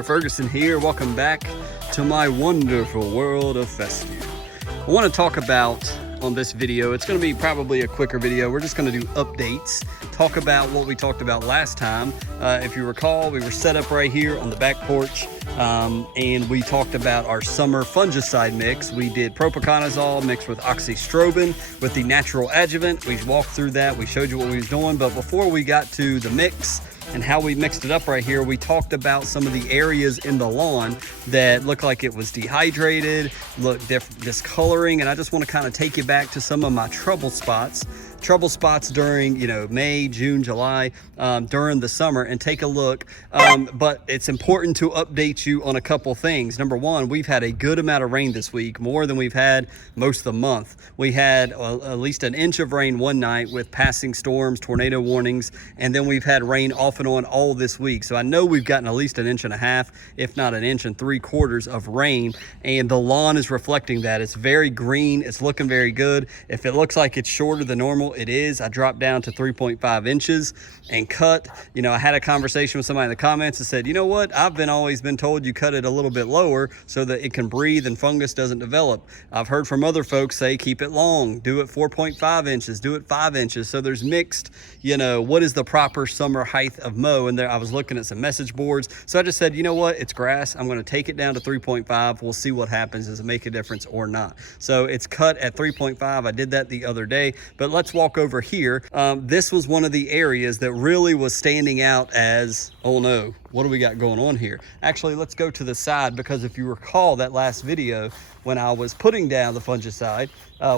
Mr. Ferguson here. Welcome back to my wonderful world of fescue. I want to talk about on this video, it's going to be probably a quicker video. We're just going to do updates, talk about what we talked about last time. If you recall, we were set up right here on the back porch and we talked about our summer fungicide mix. We did propiconazole mixed with oxystrobin with the natural adjuvant. We walked through that. We showed you what we was doing, but before we got to the mix and how we mixed it up right here, we talked about some of the areas in the lawn that looked like it was dehydrated, looked discoloring, and I just want to kind of take you back to some of my trouble spots during, May, June, July, during the summer, and take a look. But it's important to update you on a couple things. Number one, we've had a good amount of rain this week, more than we've had most of the month. We had at least an inch of rain one night with passing storms, tornado warnings, and then we've had rain off and on all this week. So I know we've gotten at least an inch and a half, if not an inch and 3/4 of rain, and the lawn is reflecting that. It's very green. It's looking very good. If it looks like it's shorter than normal, it is. I dropped down to 3.5 inches and cut. I had a conversation with somebody in the comments that said, you know what, I've always been told you cut it a little bit lower so that it can breathe and fungus doesn't develop. I've heard from other folks say keep it long, do it 4.5 inches, do it 5 inches. So there's mixed, what is the proper summer height of mow? And there I was looking at some message boards. So I just said, you know what, it's grass. I'm going to take it down to 3.5. We'll see what happens. Does it make a difference or not? So it's cut at 3.5. I did that the other day, but let's walk over here. This was one of the areas that really was standing out as, oh no, what do we got going on here? Actually, let's go to the side, because if you recall that last video when I was putting down the fungicide,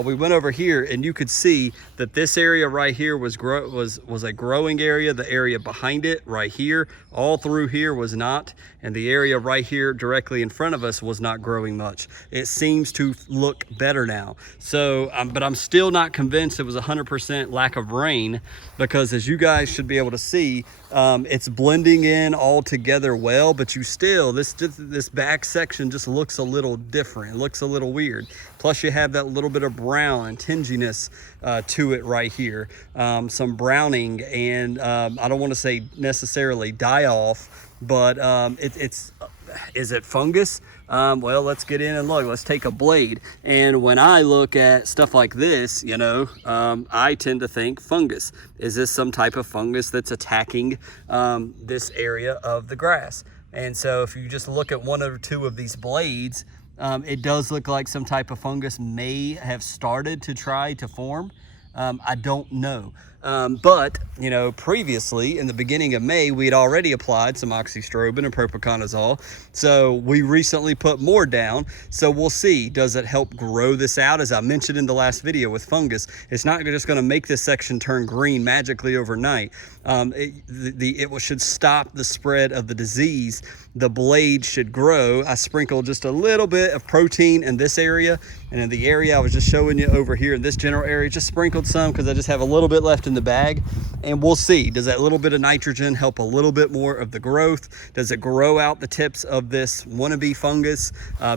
we went over here and you could see that this area right here was a growing area. The area behind it right here, all through here was not, and the area right here directly in front of us was not growing much. It seems to look better now. So, but I'm still not convinced it was 100% lack of rain, because as you guys should be able to see, it's blending in all together well, but you still, this back section just looks a little different. It looks a little weird. Plus you have that little bit of brown and tinginess to it right here. Some browning, and I don't want to say necessarily die off, but is it fungus? Well, let's get in and look. Let's take a blade. And when I look at stuff like this, I tend to think fungus. Is this some type of fungus that's attacking this area of the grass? And so if you just look at one or two of these blades, it does look like some type of fungus may have started to try to form. I don't know. But, previously in the beginning of May, we had already applied some oxystrobin and propiconazole. So we recently put more down. So we'll see, does it help grow this out? As I mentioned in the last video with fungus, it's not just going to make this section turn green magically overnight. It should stop the spread of the disease. The blade should grow. I sprinkled just a little bit of protein in this area, and in the area I was just showing you over here in this general area, just sprinkled some because I just have a little bit left in the bag, and we'll see. Does that little bit of nitrogen help a little bit more of the growth? Does it grow out the tips of this wannabe fungus?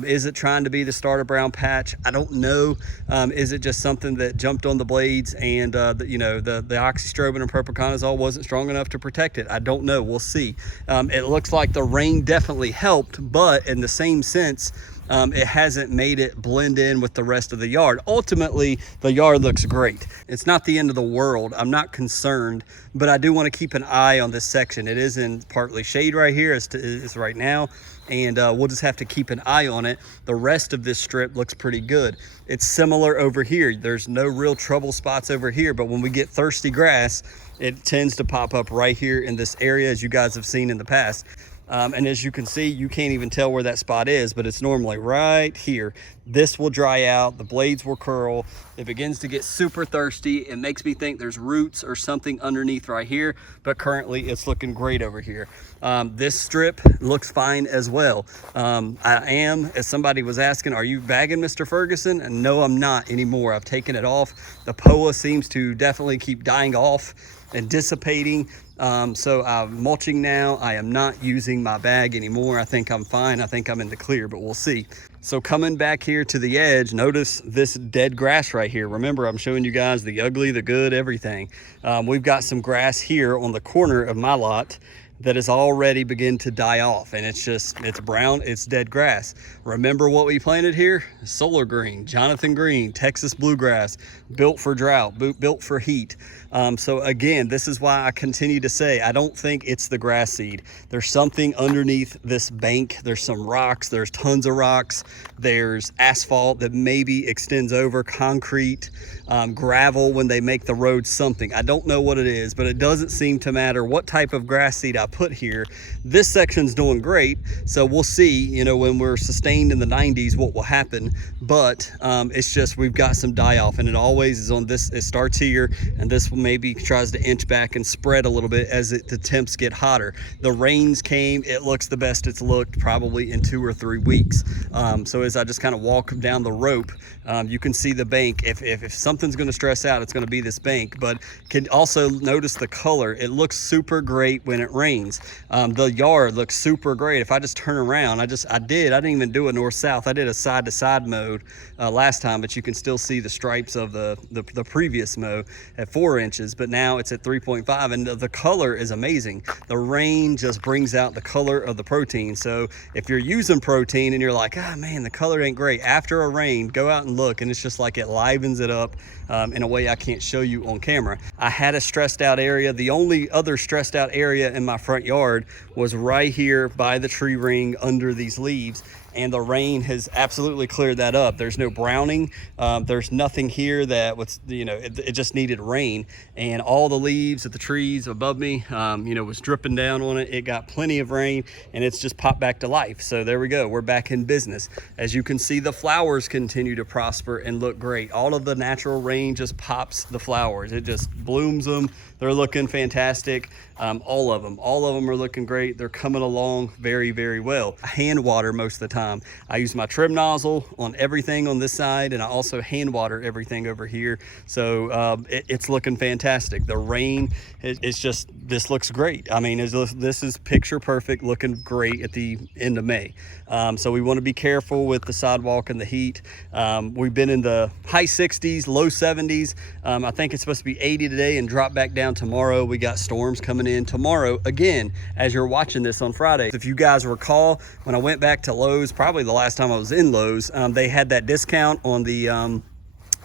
Is it trying to be the starter brown patch? I don't know. Is it just something that jumped on the blades and the oxystrobin and propiconazole wasn't strong enough to protect it? I don't know. We'll see. It looks like the rain definitely helped, but in the same sense, it hasn't made it blend in with the rest of the yard. Ultimately, the yard looks great. It's not the end of the world. I'm not concerned, but I do want to keep an eye on this section. It is in partly shade right here as right now, and we'll just have to keep an eye on it. The rest of this strip looks pretty good. It's similar over here. There's no real trouble spots over here, but when we get thirsty grass, it tends to pop up right here in this area, as you guys have seen in the past. And as you can see, you can't even tell where that spot is, but it's normally right here. This will dry out, the blades will curl, it begins to get super thirsty. It makes me think there's roots or something underneath right here, but currently it's looking great over here. This strip looks fine as well. As somebody was asking, are you bagging Mr. Ferguson? And no, I'm not anymore. I've taken it off. The POA seems to definitely keep dying off and dissipating. So I'm mulching now. I am not using my bag anymore. I think I'm fine. I think I'm in the clear, but we'll see. So coming back here to the edge, notice this dead grass right here. Remember, I'm showing you guys the ugly, the good, everything. We've got some grass here on the corner of my lot that has already begun to die off, and it's brown, it's dead grass. Remember what we planted here? Solar green, Jonathan green, Texas bluegrass, built for drought, built for heat. So again, this is why I continue to say I don't think it's the grass seed. There's something underneath this bank. There's some rocks, there's tons of rocks, there's asphalt that maybe extends over, concrete, gravel when they make the road, something. I don't know what it is, but it doesn't seem to matter what type of grass seed I put here. This section's doing great, so we'll see, you know, when we're sustained in the 90s what will happen. But it's just we've got some die off, and it always is on this. It starts here, and this maybe tries to inch back and spread a little bit as the temps get hotter. The rains came, it looks the best it's looked probably in 2 or 3 weeks. So as I just kind of walk down the rope, you can see the bank. If something's going to stress out, it's going to be this bank. But can also notice the color. It looks super great when it rains. The yard looks super great. If I just turn around, I didn't even do a north-south. I did a side-to-side mode last time, but you can still see the stripes of the previous mow at 4 inches, but now it's at 3.5, and the color is amazing. The rain just brings out the color of the protein. So if you're using protein and you're like, ah, man, the color ain't great, after a rain, go out and look, and it's just like it livens it up in a way I can't show you on camera. I had a stressed out area. The only other stressed out area in my front yard was right here by the tree ring under these leaves, and the rain has absolutely cleared that up. There's no browning. There's nothing here that was, you know, it just needed rain, and all the leaves of the trees above me, you know, was dripping down on it. It got plenty of rain, and it's just popped back to life. So there we go. We're back in business. As you can see, the flowers continue to prosper and look great. All of the natural rain just pops the flowers. It just blooms them. They're looking fantastic. All of them are looking great. They're coming along very, very well. I hand water most of the time. I use my trim nozzle on everything on this side, and I also hand water everything over here. So it's looking fantastic. The rain, it's just, this looks great. I mean, this is picture perfect, looking great at the end of May. So we want to be careful with the sidewalk and the heat. We've been in the high 60s, low 70s. I think it's supposed to be 80 today and drop back down tomorrow. We got storms coming in tomorrow again as you're watching this on Friday. If you guys recall, when I went back to Lowe's, probably the last time I was in Lowe's, they had that discount on the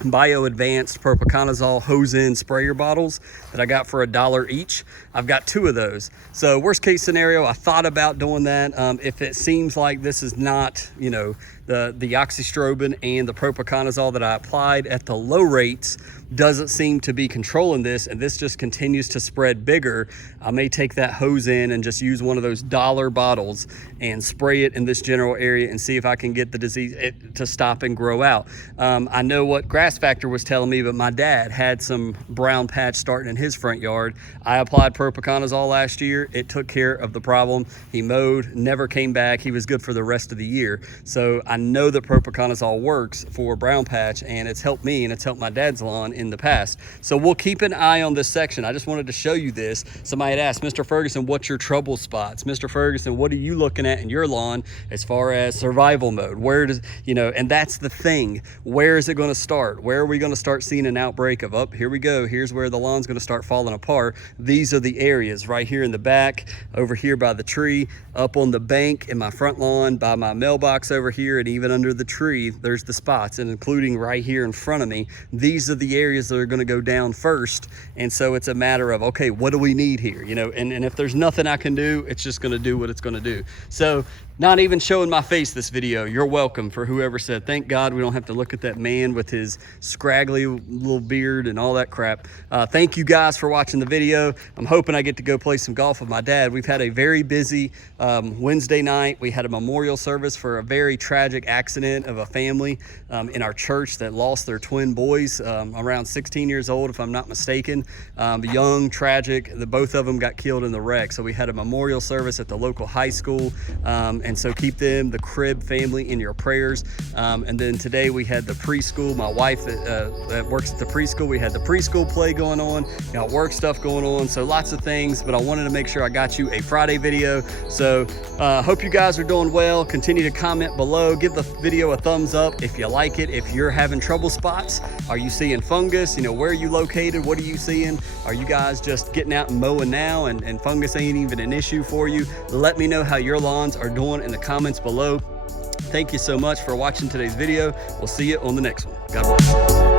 Bio Advanced propiconazole hose-in sprayer bottles that I got for $1 each. I've got 2 of those. So worst case scenario, I thought about doing that. If it seems like this is not, you know, the oxystrobin and the propiconazole that I applied at the low rates doesn't seem to be controlling this, and this just continues to spread bigger, I may take that hose in and just use one of those dollar bottles and spray it in this general area and see if I can get the disease to stop and grow out. I know what Grass Factor was telling me, but my dad had some brown patch starting in his front yard. I applied propiconazole last year. It took care of the problem. He mowed, never came back. He was good for the rest of the year. So I know that propiconazole works for brown patch, and it's helped me and it's helped my dad's lawn in the past. So we'll keep an eye on this section. I just wanted to show you this. Somebody had asked, Mr. Ferguson, what's your trouble spots? Mr. Ferguson, what are you looking at in your lawn as far as survival mode? Where does, you know, and that's the thing. Where is it going to start? Where are we going to start seeing an outbreak of, oh, here we go. Here's where the lawn's going to start falling apart. These are the areas right here in the back, over here by the tree, up on the bank in my front lawn, by my mailbox over here, and even under the tree, there's the spots, and including right here in front of me. These are the areas that are going to go down first. And so it's a matter of, okay, what do we need here? You know, and if there's nothing I can do, it's just going to do what it's going to do. So not even showing my face this video. You're welcome for whoever said, thank God we don't have to look at that man with his scraggly little beard and all that crap. Thank you guys for watching the video. I'm hoping I get to go play some golf with my dad. We've had a very busy Wednesday night. We had a memorial service for a very tragic accident of a family in our church that lost their twin boys, around 16 years old, if I'm not mistaken. Young, tragic. Both of them got killed in the wreck. So we had a memorial service at the local high school, and And so keep them, the Crib family, in your prayers. And then today we had the preschool. My wife that works at the preschool, we had the preschool play going on, got work stuff going on, so lots of things, but I wanted to make sure I got you a Friday video. So hope you guys are doing well. Continue to comment below, give the video a thumbs up if you like it. If you're having trouble spots, are you seeing fungus? You know, where are you located? What are you seeing? Are you guys just getting out and mowing now and fungus ain't even an issue for you? Let me know how your lawns are doing in the comments below. Thank you so much for watching today's video. We'll see you on the next one. God bless.